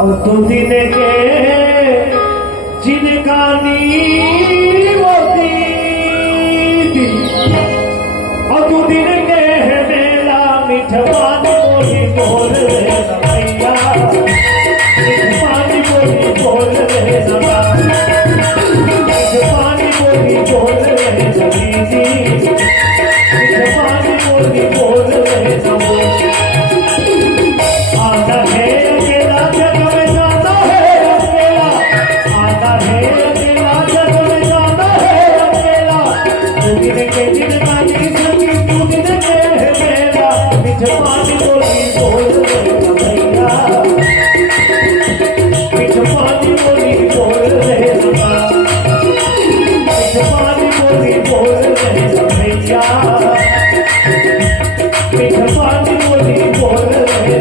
अब तो दिन के जिनका नीव दी अब तो दिन के है मेला मिठवान बोली बोल रे भैया मिठवान बोली बोल रे मिठवान बोली बोल रे दीदी मिठवान बोली बोल रे आता है अकेला जग में जाता है अकेला आता है अकेला जग में जाता है अकेला दिन के दिन का जिंदगी तू दिन के है मेरा मिठवानी बोली बोल रे भैया मिठवानी बोली बोल रे मिठवानी बोली बोल रे भैया मिठवानी बोली बोल रे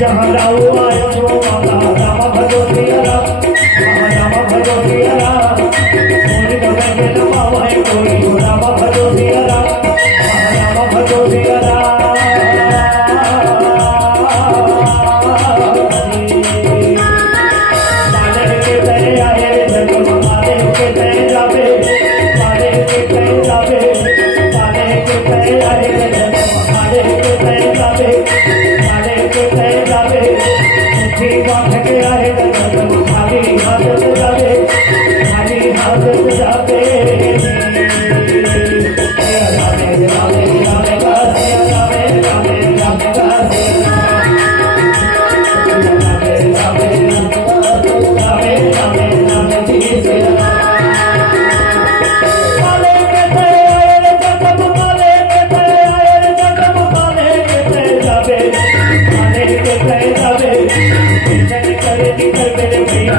जहाँ जाओ आयो तो माता राम भजो सिया राम भजो सिया राम कोई कहे न पावे कोई राम भजो सिया राम भजो सिया माले के तय आए जग माले के तय जावे माले के तय जावे माले के तय आए जग माले के तय जावे माले के तय जावे मुट्ठी बांध के आए जग खाली हाथ जावे खाली हाथ जावे रामे रामे रामे रामे रामे रामे रामे रामे करे निकल मेरे भैया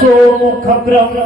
सो मुख ब्रह्म